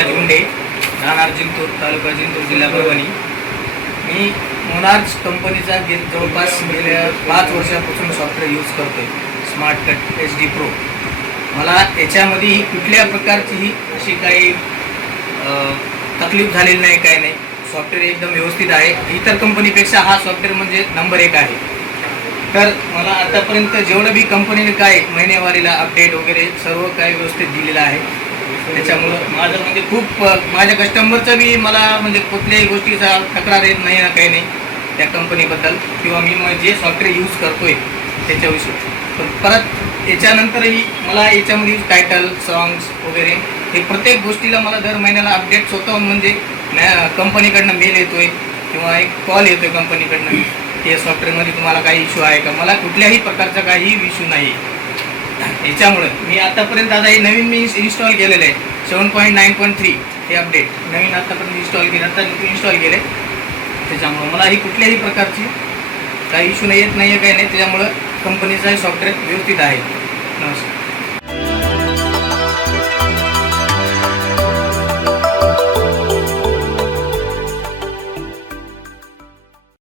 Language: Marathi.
कैलास गुंडे, राहणार जिंतूर, तालुका जिंतूर, जिल्हा परभणी. मी मोनार्च कंपनीचा जवळपास गेल्या 5 वर्षापासून सॉफ्टवेअर यूज करतो आहे, स्मार्ट कट HD Pro. मला याच्यामध्ये कुठल्या प्रकारचीही अशी काही तकलीफ झालेली नाही, काय नाही. सॉफ्टवेअर एकदम व्यवस्थित आहे. इतर कंपनीपेक्षा हा सॉफ्टवेअर म्हणजे नंबर 1 आहे. तर मला आतापर्यंत जेवढं बी कंपनीने काय महिन्यावारीला अपडेट वगैरे सर्व काही व्यवस्थित दिलेलं आहे. त्याच्यामुळं माझं म्हणजे खूप माझ्या कस्टमरचं बी मला म्हणजे कुठल्याही गोष्टीचा तक्रार येत नाही ना, काही नाही त्या कंपनीबद्दल किंवा मी जे सॉफ्टवेअर यूज करतो आहे त्याच्याविषयी. पण परत याच्यानंतरही मला याच्यामध्ये टायटल, सॉंग्स वगैरे हे प्रत्येक गोष्टीला मला दर महिन्याला अपडेट स्वतःहून म्हणजे कंपनीकडनं मेल येतो आहे किंवा एक कॉल येतो आहे कंपनीकडनं की सॉफ्टवेअरमध्ये तुम्हाला काही इश्यू आहे का. मला कुठल्याही प्रकारचा काही इश्यू नाही. याच्यामुळं मी आतापर्यंत आता हे नवीन मी इन्स्टॉल केलेलं आहे 7.9.3 हे अपडेट नवीन आतापर्यंत इन्स्टॉल केले. त्याच्यामुळं मला ही कुठल्याही प्रकारची काही इश्यू नाही येत नाही आहे, काही नाही. त्याच्यामुळं कंपनीचा सॉफ्टवेअर व्यवस्थित आहे. नमस्कार.